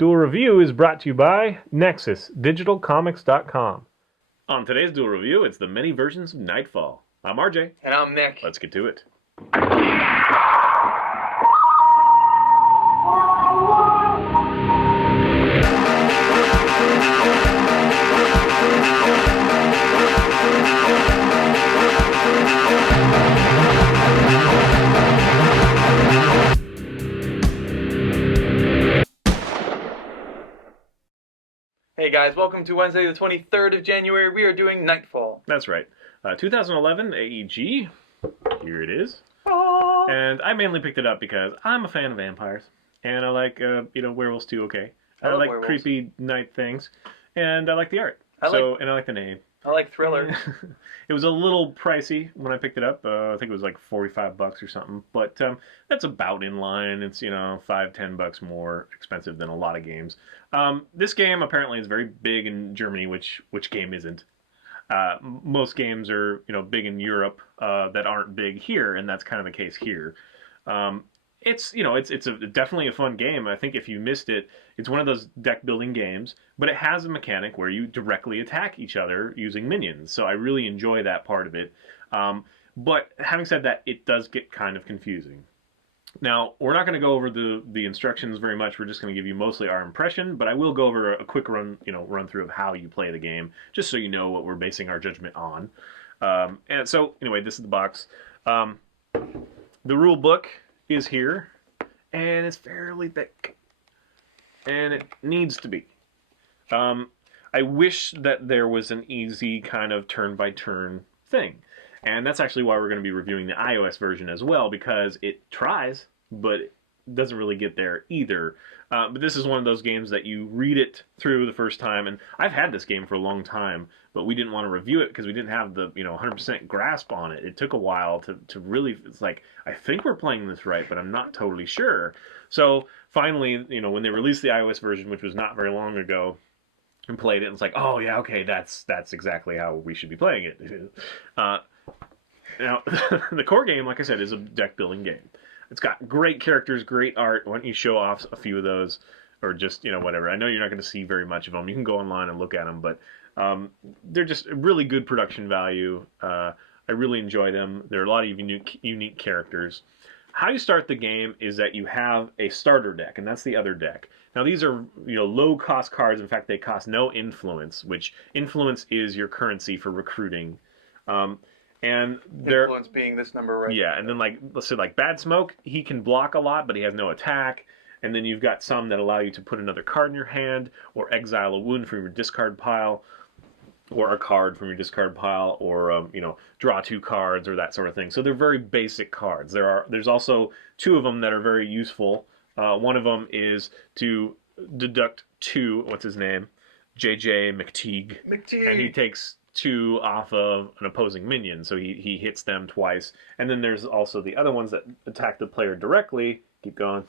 Duel Review is brought to you by NexusDigitalComics.com. On today's Duel Review, it's the many versions of Nightfall. I'm RJ. And I'm Nick. Let's get to it. Hey guys, welcome to Wednesday the 23rd of January. We are doing Nightfall. That's right. 2011 AEG. Here it is. Oh. And I mainly picked it up because I'm a fan of vampires. And I like, werewolves too, okay. I I love like werewolves. creepy night things. And I like the art. And I like the name. I like thriller. It was a little pricey when I picked it up. I think it was like $45 or something. But that's about in line. It's, $5-10 more expensive than a lot of games. This game apparently is very big in Germany, which game isn't. Most games are, big in Europe that aren't big here, and that's kind of the case here. It's definitely a fun game. I think if you missed it, it's one of those deck building games, but it has a mechanic where you directly attack each other using minions. So I really enjoy that part of it. But having said that, it does get kind of confusing. Now, we're not going to go over the instructions very much. We're just going to give you mostly our impression, but I will go over a quick run through of how you play the game, just so you know what we're basing our judgment on. And so, anyway, this is the box. The rule book is here, and it's fairly thick, and it needs to be. I wish that there was an easy kind of turn-by-turn thing. And that's actually why we're going to be reviewing the iOS version as well, because it tries, but it doesn't really get there either. But this is one of those games that you read it through the first time, and I've had this game for a long time, but we didn't want to review it because we didn't have the 100% grasp on it. It took a while to really, it's like, I think we're playing this right, but I'm not totally sure. So finally, when they released the iOS version, which was not very long ago, and played it, and it's like, oh yeah, okay, that's exactly how we should be playing it. Now, the core game, like I said, is a deck building game. It's got great characters, great art. Why don't you show off a few of those, or just, whatever. I know you're not going to see very much of them. You can go online and look at them, but they're just really good production value. I really enjoy them. There are a lot of unique characters. How you start the game is that you have a starter deck, and that's the other deck. Now, these are low-cost cards. In fact, they cost no influence, which influence is your currency for recruiting. And Influence being this number right yeah, and then let's say Bad Smoke, he can block a lot, but he has no attack. And then you've got some that allow you to put another card in your hand, or exile a wound from your discard pile, or a card from your discard pile, or draw 2 cards, or that sort of thing. So they're very basic cards. There's also 2 of them that are very useful. One of them is to deduct 2. What's his name? JJ McTeague. And he takes 2 off of an opposing minion, so he hits them twice. And then there's also the other ones that attack the player directly. Keep going.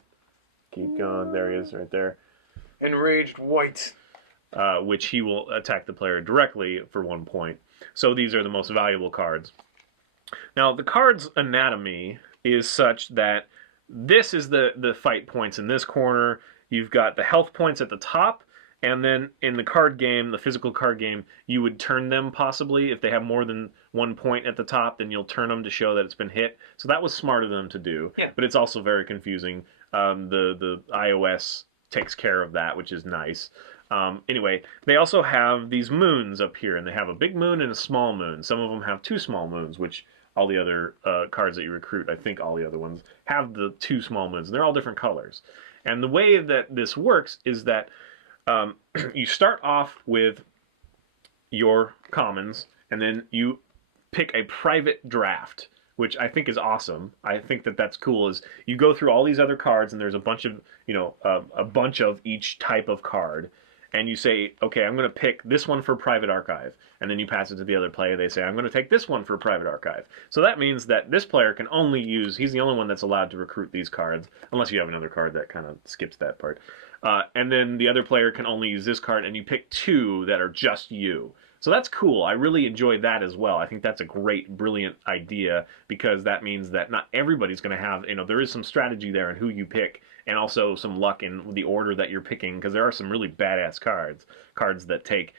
There he is, right there. Enraged White. Which he will attack the player directly for 1 point. So these are the most valuable cards. Now, the card's anatomy is such that this is the fight points in this corner. You've got the health points at the top. And then in the card game, the physical card game, you would turn them possibly. If they have more than 1 point at the top, then you'll turn them to show that it's been hit. So that was smart of them to do. Yeah. But it's also very confusing. The iOS takes care of that, which is nice. Anyway, they also have these moons up here, and they have a big moon and a small moon. Some of them have 2 small moons, which all the other cards that you recruit, I think all the other ones, have the 2 small moons. And they're all different colors. And the way that this works is that you start off with your commons, and then you pick a private draft, which I think is awesome. I think that's cool. Is you go through all these other cards, and there's a bunch of a bunch of each type of card, and you say, okay, I'm going to pick this one for private archive, and then you pass it to the other player. They say, I'm going to take this one for private archive. So that means that this player can only use. He's the only one that's allowed to recruit these cards, unless you have another card that kind of skips that part. And then the other player can only use this card, and you pick 2 that are just you. So that's cool. I really enjoyed that as well. I think that's a great, brilliant idea because that means that not everybody's going to have, there is some strategy there in who you pick and also some luck in the order that you're picking because there are some really badass cards that take,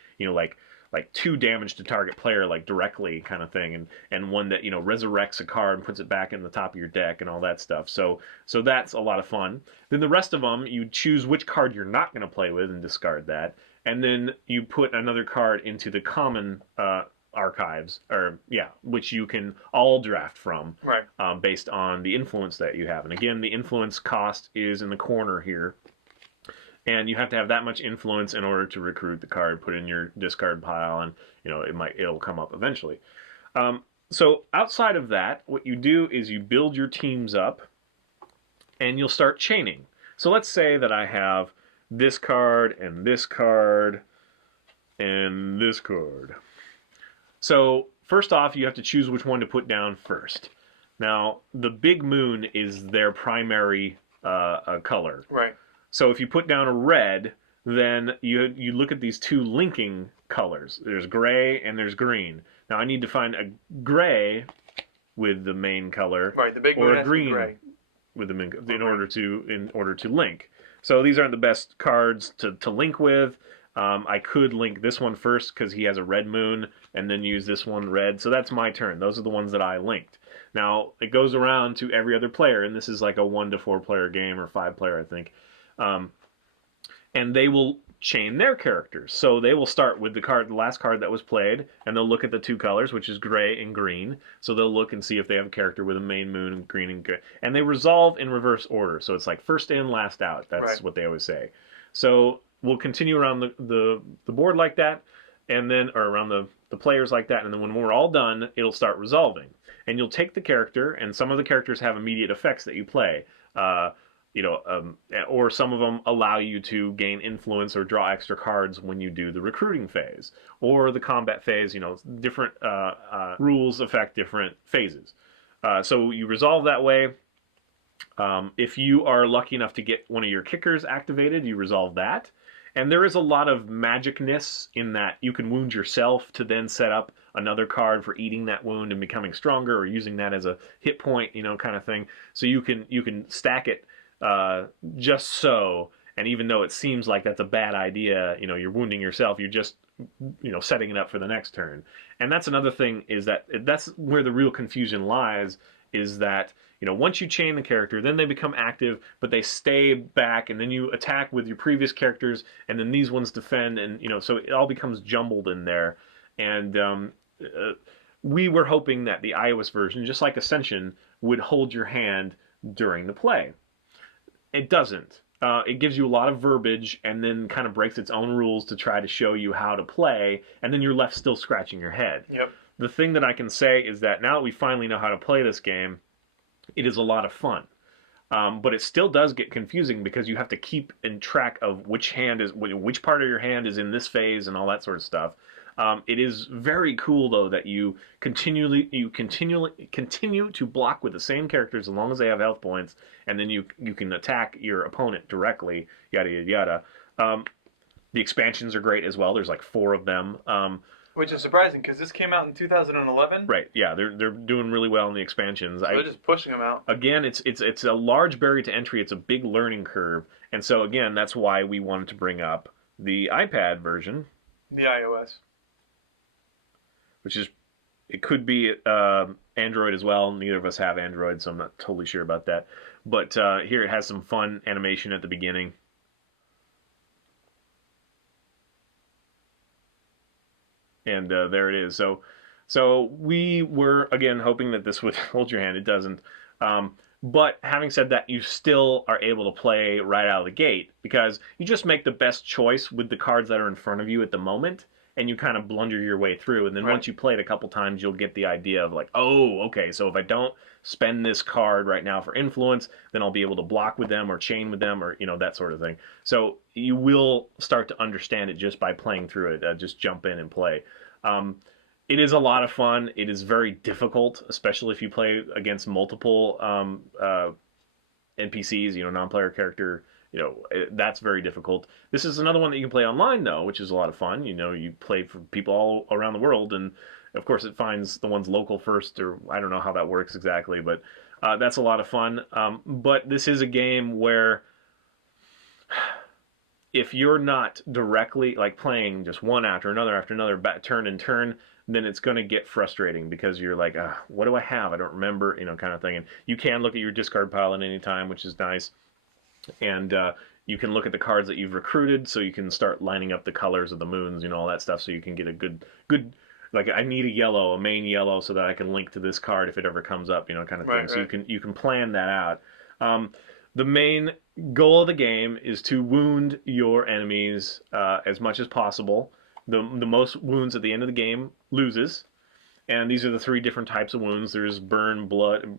like 2 damage to target player like directly kind of thing and one that resurrects a card and puts it back in the top of your deck and all that stuff. So that's a lot of fun. Then the rest of them you choose which card you're not going to play with and discard that, and then you put another card into the common archives, or which you can all draft from, right, based on the influence that you have. And again, the influence cost is in the corner here. And you have to have that much influence in order to recruit the card, put in your discard pile, and it'll come up eventually. So outside of that, what you do is you build your teams up, and you'll start chaining. So let's say that I have this card and this card and this card. So first off, you have to choose which one to put down first. Now, the big moon is their primary color. right. So if you put down a red, then you look at these 2 linking colors. There's gray and there's green. Now I need to find a gray with the main color, Right, the big or moon a has to be green gray. with the main, in order to link. So these aren't the best cards to link with. I could link this one first because he has a red moon, and then use this one red. So that's my turn. Those are the ones that I linked. Now it goes around to every other player, and this is like a 1 to 4 player game, or 5 player, I think. And they will chain their characters. So they will start with the last card that was played, and they'll look at the 2 colors, which is gray and green. So they'll look and see if they have a character with a main moon, green and gray. And they resolve in reverse order. So it's like first in, last out. That's right. what they always say. So we'll continue around the board like that, and then, or around the players like that, and then when we're all done, it'll start resolving. And you'll take the character, and some of the characters have immediate effects that you play. Or some of them allow you to gain influence or draw extra cards when you do the recruiting phase or the combat phase. Different rules affect different phases. So you resolve that way. If you are lucky enough to get one of your kickers activated, you resolve that. And there is a lot of magicness in that you can wound yourself to then set up another card for eating that wound and becoming stronger, or using that as a hit point, kind of thing. So you can stack it just so, and even though it seems like that's a bad idea, you're wounding yourself, you're just setting it up for the next turn. And that's another thing, is that's where the real confusion lies, is that once you chain the character, then they become active, but they stay back, and then you attack with your previous characters, and then these ones defend, and so it all becomes jumbled in there. And we were hoping that the iOS version, just like Ascension, would hold your hand during the play. It doesn't. It gives you a lot of verbiage and then kind of breaks its own rules to try to show you how to play, and then you're left still scratching your head. Yep. The thing that I can say is that now that we finally know how to play this game, it is a lot of fun. But it still does get confusing because you have to keep in track of which part of your hand is in this phase and all that sort of stuff. It is very cool though that you continue to block with the same characters as long as they have health points, and then you can attack your opponent directly. Yada yada yada. The expansions are great as well. There's like 4 of them. Which is surprising because this came out in 2011. Right. Yeah, they're doing really well in the expansions. So they're just pushing them out. Again, it's a large barrier to entry. It's a big learning curve, and so again, that's why we wanted to bring up the iPad version, the iOS, which is, it could be Android as well. Neither of us have Android, so I'm not totally sure about that. But here it has some fun animation at the beginning. And there it is. So we were, again, hoping that this would hold your hand. It doesn't. But having said that, you still are able to play right out of the gate because you just make the best choice with the cards that are in front of you at the moment, and you kind of blunder your way through. And then once you play it a couple times, you'll get the idea of like, oh, okay, so if I don't spend this card right now for influence, then I'll be able to block with them or chain with them, or that sort of thing. So you will start to understand it just by playing through it. Just jump in and play. It is a lot of fun. It is very difficult, especially if you play against multiple NPCs, non-player character that's very difficult. This is another one that you can play online though, which is a lot of fun. You play for people all around the world, and of course it finds the ones local first, or I don't know how that works exactly, but that's a lot of fun. But this is a game where if you're not directly like playing just one after another, turn and turn, then it's going to get frustrating because you're like, what do I have? I don't remember, kind of thing. And you can look at your discard pile at any time, which is nice. And you can look at the cards that you've recruited, so you can start lining up the colors of the moons, all that stuff, so you can get a good. Like I need a main yellow, so that I can link to this card if it ever comes up, kind of thing. Right, so right. you can plan that out. The main goal of the game is to wound your enemies as much as possible. The most wounds at the end of the game loses, and these are the three different types of wounds. There's burn, blood,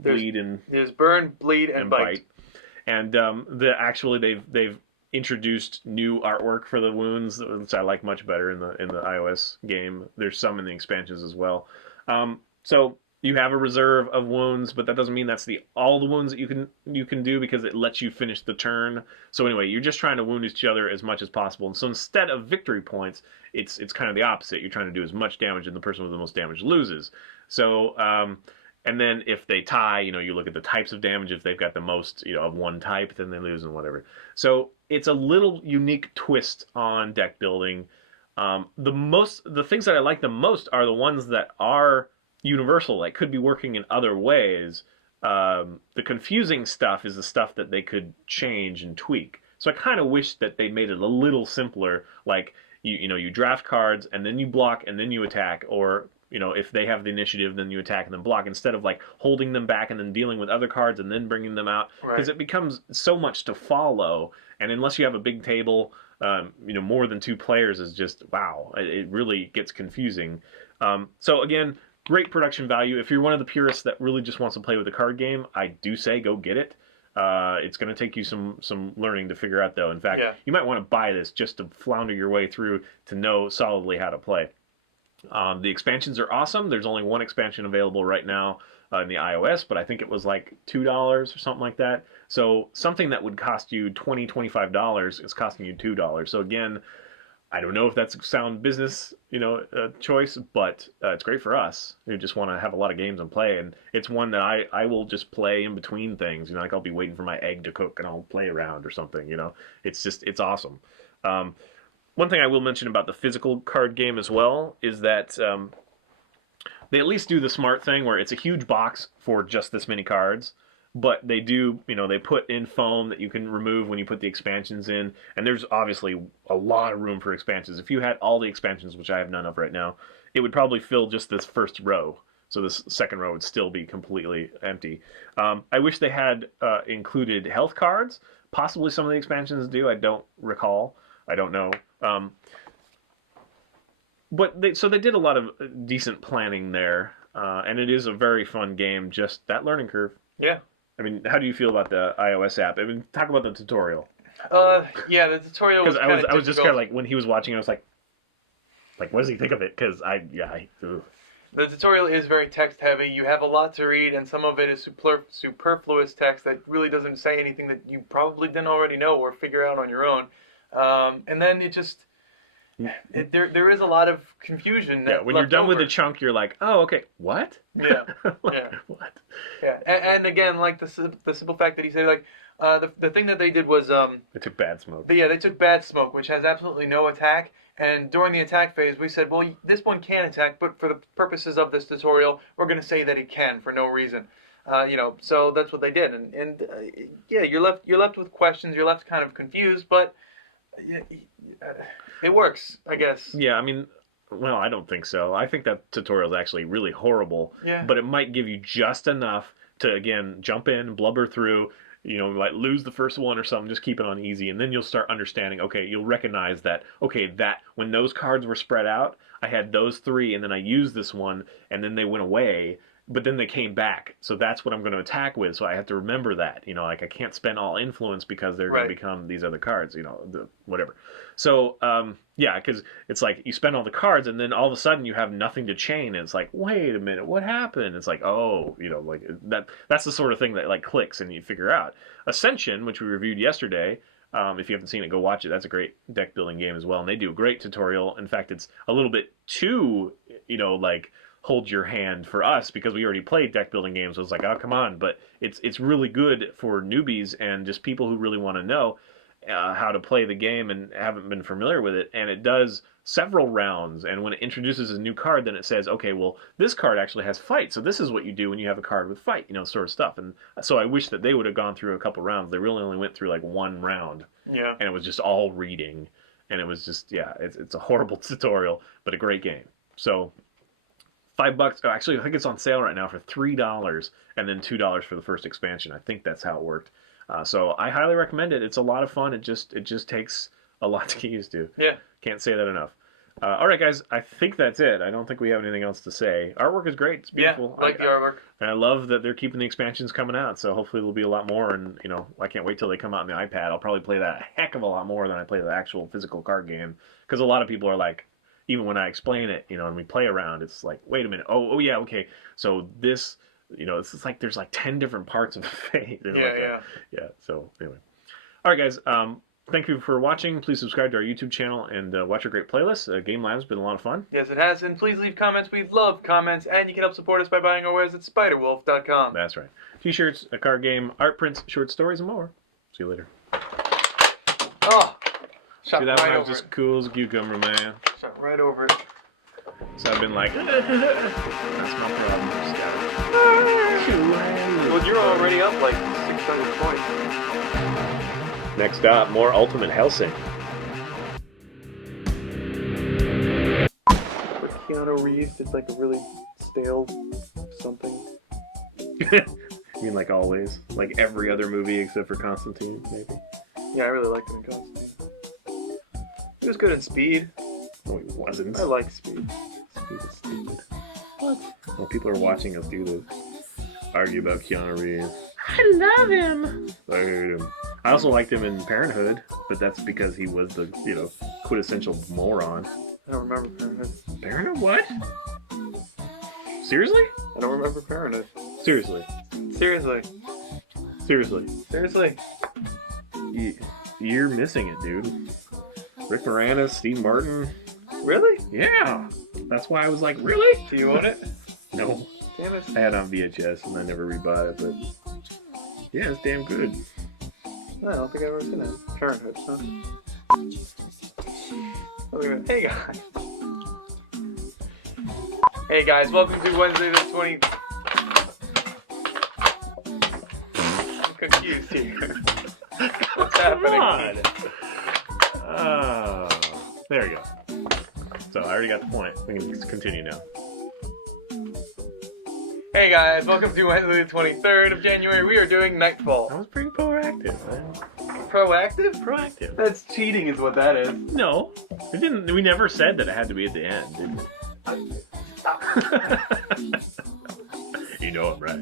bleed, and there's burn, bleed, and bite. And they've introduced new artwork for the wounds, which I like much better in the iOS game. There's some in the expansions as well. So you have a reserve of wounds, but that doesn't mean that's all the wounds that you can do, because it lets you finish the turn. So anyway, you're just trying to wound each other as much as possible. And so instead of victory points, it's kind of the opposite. You're trying to do as much damage, and the person with the most damage loses. So and then if they tie, you look at the types of damage. If they've got the most, of one type, then they lose and whatever. So it's a little unique twist on deck building. The things that I like the most are the ones that are universal, like could be working in other ways. The confusing stuff is the stuff that they could change and tweak. So I kind of wish that they made it a little simpler, like you draft cards and then you block and then you attack, or if they have the initiative, then you attack and then block, instead of like holding them back and then dealing with other cards and then bringing them out, because it becomes so much to follow. And unless you have a big table, more than two players is just wow. It really gets confusing. So again, great production value. If you're one of the purists that really just wants to play with a card game, I do say go get it. It's going to take you some learning to figure out, though. In fact, you might want to buy this just to flounder your way through to know solidly how to play. The expansions are awesome. There's only one expansion available right now in the iOS, but I think it was like $2 or something like that. So something that would cost you $25 is costing you $2. So again, I don't know if that's a sound business, choice, but it's great for us who just want to have a lot of games and play. And it's one that I will just play in between things. Like I'll be waiting for my egg to cook and I'll play around or something. It's awesome. One thing I will mention about the physical card game as well is that they at least do the smart thing where it's a huge box for just this many cards. But they do, they put in foam that you can remove when you put the expansions in. And there's obviously a lot of room for expansions. If you had all the expansions, which I have none of right now, it would probably fill just this first row. So this second row would still be completely empty. I wish they had included health cards. Possibly some of the expansions do. I don't recall. I don't know. So they did a lot of decent planning there. And it is a very fun game, just that learning curve. Yeah. I mean, how do you feel about the iOS app? I mean, talk about the tutorial. Yeah, the tutorial was kind of I was just kind of like, when he was watching, I was like, what does he think of it? Because the tutorial is very text heavy. You have a lot to read, and some of it is superfluous text that really doesn't say anything that you probably didn't already know or figure out on your own. And then it just... There is a lot of confusion. When you're done with the chunk, you're like, oh, okay, what? Yeah, yeah. What? Yeah, and again, like the simple fact that he said, like, the thing that they did was they took bad smoke. They took bad smoke, which has absolutely no attack. And during the attack phase, we said, well, this one can attack, but for the purposes of this tutorial, we're going to say that it can for no reason. So that's what they did, and you're left with questions. You're left kind of confused, but. It works, I guess. Yeah, I mean, well, I don't think so. I think that tutorial is actually really horrible. Yeah. But it might give you just enough to, again, jump in, blubber through, like lose the first one or something, just keep it on easy. And then you'll start understanding, okay, you'll recognize that, okay, that when those cards were spread out, I had those three, and then I used this one, and then they went away. but then they came back. So that's what I'm going to attack with. So I have to remember that. You know, like I can't spend all influence because they're going to become these other cards. You know, whatever. So yeah, because it's like you spend all the cards and then all of a sudden you have nothing to chain. And it's like, wait a minute, what happened? It's like, oh, you know, like that's the sort of thing that like clicks and you figure out. Ascension, which we reviewed yesterday. If you haven't seen it, go watch it. That's a great deck building game as well, and they do a great tutorial. In fact, it's a little bit too, you know, like hold your hand for us because we already played deck building games. So it's like, oh, come on, but it's really good for newbies and just people who really want to know how to play the game and haven't been familiar with it. And it does several rounds, and when it introduces a new card, then it says, okay, well, this card actually has fight, so this is what you do when you have a card with fight, you know, sort of stuff. And so I wish that they would have gone through a couple rounds. They really only went through like one round, Yeah. and it was just all reading, and it was just, yeah, it's a horrible tutorial, but a great game. So $5. Oh, actually, I think it's on sale right now for $3, and then $2 for the first expansion. I think that's how it worked. So I highly recommend it. It's a lot of fun. It just takes a lot to get used to. Yeah. Can't say that enough. All right, guys. I think that's it. I don't think we have anything else to say. Artwork is great. It's beautiful. Yeah, I like the artwork. And I love that they're keeping the expansions coming out. So hopefully there'll be a lot more. And you know, I can't wait till they come out on the iPad. I'll probably play that a heck of a lot more than I play the actual physical card game. Because a lot of people are like, even when I explain it, you know, and we play around, it's like, wait a minute. Oh yeah, okay. So this, you know, it's like there's like 10 different parts of the fate. Yeah. So anyway, all right, guys. Thank you for watching. Please subscribe to our YouTube channel and watch our great playlists. Game Live's been a lot of fun. Yes, it has. And please leave comments. We love comments. And you can help support us by buying our wares at spiderwolf.com. That's right. T-shirts, a card game, art prints, short stories, and more. See you later. Oh, shot See, that right one was over just it. cool as a cucumber, man. Shot right over it. So I've been like, that's my problem, Scout. Well, you're already up like 600 points. Next up, more Ultimate Hellsing. With Keanu Reeves, it's like a really stale something. You mean like always? Like every other movie except for Constantine, maybe? Yeah, I really liked him in Constantine. He was good in Speed. No, he wasn't. I like Speed. Speed is stupid. What? Well, people are watching us do this. Argue about Keanu Reeves. I love him. I hate him. I also liked him in Parenthood, but that's because he was the, you know, quintessential moron. I don't remember Parenthood. Parenthood? What? Seriously? I don't remember Parenthood. Seriously. Seriously. Seriously. Seriously. You're missing it, dude. Rick Moranis, Steve Martin. Really? Yeah. That's why I was like, really? Do you own it? No. Damn it. I had it on VHS and I never rebought it, but yeah, it's damn good. I don't think I've ever seen that. Parenthood, huh? Hey guys. Hey guys, welcome to Wednesday the 20th. I'm confused here. What's happening? Come on. There we go. So I already got the point. We can continue now. Hey guys, welcome to Wednesday the 23rd of January. We are doing Nightfall. That was pretty proactive, man. Proactive? Proactive. That's cheating is what that is. No. It didn't. We never said that it had to be at the end, did we? You know I'm right.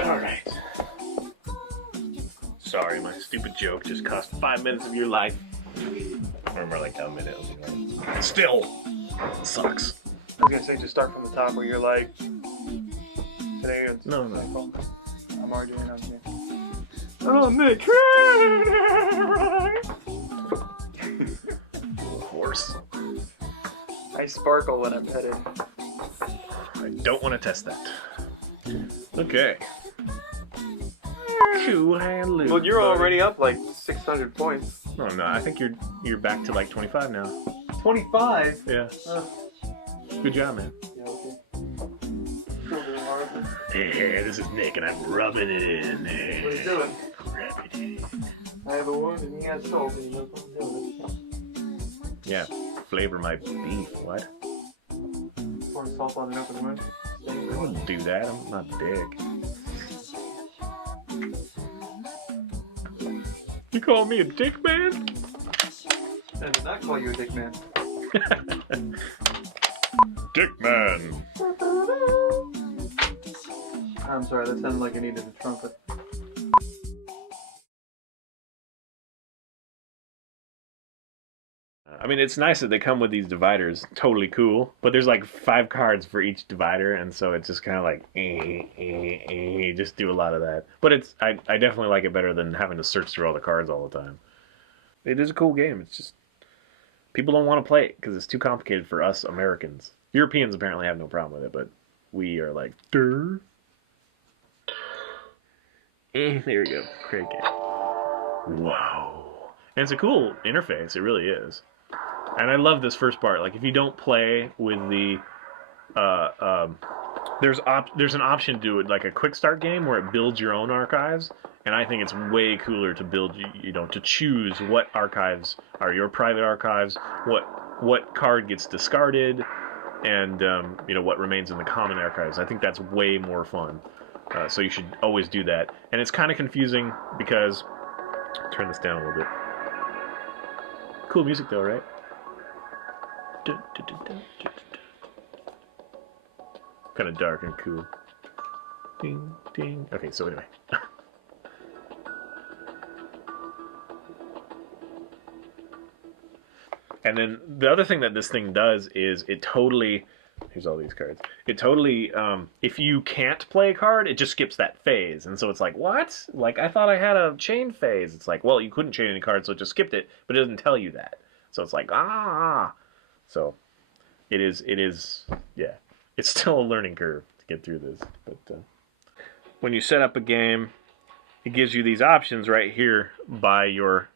Alright. Sorry, my stupid joke just cost 5 minutes of your life. Or more like a minute. Still sucks. I was gonna say just start from the top where you're like, today it's No. I'm arguing on here. Oh, Nick. Horse. I sparkle when I'm petted. I don't want to test that. Okay. Cool hand loop. Well, you're already up like 600 points. No, I'm not. I think you're back to like 25 now. 25? Yeah. Good job, man. Yeah, okay. Really hard. Hey, this is Nick, and I'm rubbing it in. What are you doing? Rub it in. I have a wound and he has salt and he knows what to do. Yeah. Flavor my beef. What? Pour salt on an open wound. I wouldn't do that. I'm not a dick. You call me a dick, man? I did not call you a dick man. Stickman. I'm sorry, that sounded like I needed a trumpet. I mean, it's nice that they come with these dividers. Totally cool. But there's like 5 cards for each divider, and so it's just kind of like, just do a lot of that. But I definitely like it better than having to search through all the cards all the time. It is a cool game. It's just, people don't want to play it because it's too complicated for us Americans. Europeans apparently have no problem with it, but we are like, durr. There we go. Great game. Wow. And it's a cool interface. It really is. And I love this first part. Like, if you don't play with the, there's an option to do it like a quick start game where it builds your own archives. And I think it's way cooler to build, to choose what archives are your private archives, what card gets discarded, and what remains in the common archives. I think that's way more fun. So you should always do that. And it's kind of confusing because, turn this down a little bit. Cool music though, right? Kind of dark and cool. Ding, ding. Okay, so anyway. And then the other thing that this thing does is it totally, here's all these cards. It totally, if you can't play a card, it just skips that phase. And so it's like, what? Like, I thought I had a chain phase. It's like, well, you couldn't chain any cards, so it just skipped it, but it doesn't tell you that. So it's like, ah. So it is, yeah. It's still a learning curve to get through this. But when you set up a game, it gives you these options right here by your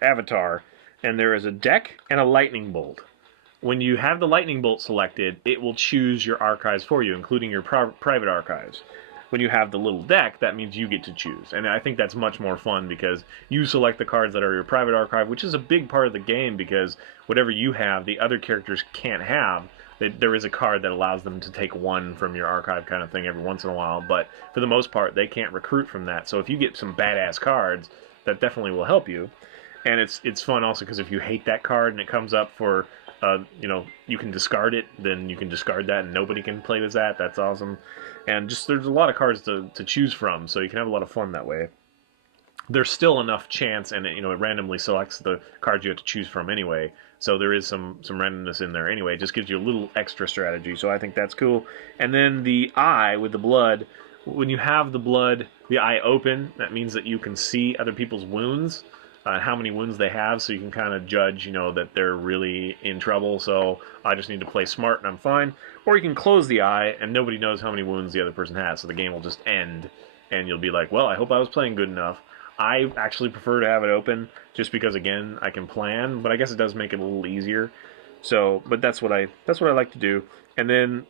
avatar. And there is a deck and a lightning bolt. When you have the lightning bolt selected, it will choose your archives for you, including your private archives. When you have the little deck, that means you get to choose. And I think that's much more fun because you select the cards that are your private archive, which is a big part of the game because whatever you have, the other characters can't have. There is a card that allows them to take one from your archive kind of thing every once in a while, but for the most part, they can't recruit from that. So if you get some badass cards, that definitely will help you. And it's fun also because if you hate that card and it comes up for, you can discard it, then you can discard that and nobody can play with that. That's awesome. And just there's a lot of cards to choose from, so you can have a lot of fun that way. There's still enough chance, and it randomly selects the cards you have to choose from anyway. So there is some randomness in there anyway. It just gives you a little extra strategy, so I think that's cool. And then the eye with the blood, when you have the blood, the eye open, that means that you can see other people's wounds. How many wounds they have, so you can kind of judge, that they're really in trouble, so I just need to play smart and I'm fine. Or you can close the eye and nobody knows how many wounds the other person has, so the game will just end and you'll be like, well, I hope I was playing good enough. I actually prefer to have it open just because, again, I can plan, but I guess it does make it a little easier. So, but that's what I like to do. And then,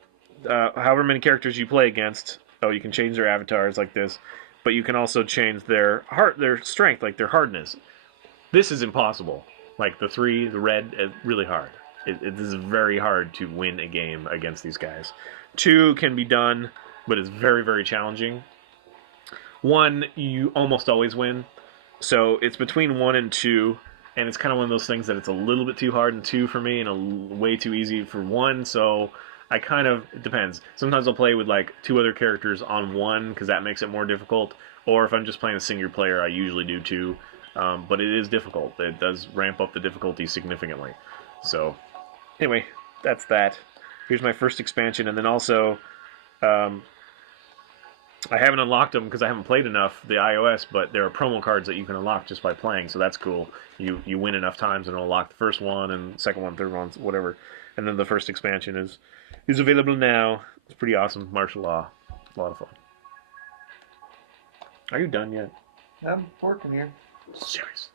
however many characters you play against, you can change their avatars like this, but you can also change their strength, like their hardness. This is impossible. Like the red, really hard. It is very hard to win a game against these guys. 2 can be done, but it's very, very challenging. 1, you almost always win. So it's between 1 and 2, and it's kind of one of those things that it's a little bit too hard in 2 for me and way too easy for 1, so it depends. Sometimes I'll play with like 2 other characters on 1 because that makes it more difficult, or if I'm just playing a single player, I usually do 2. But it is difficult. It does ramp up the difficulty significantly. So, anyway, that's that. Here's my first expansion, and then also, I haven't unlocked them because I haven't played enough, the iOS, but there are promo cards that you can unlock just by playing, so that's cool. You win enough times and it'll unlock the first one, and second one, third one, whatever. And then the first expansion is available now. It's pretty awesome. Martial law. A lot of fun. Are you done yet? I'm working here. Seriously.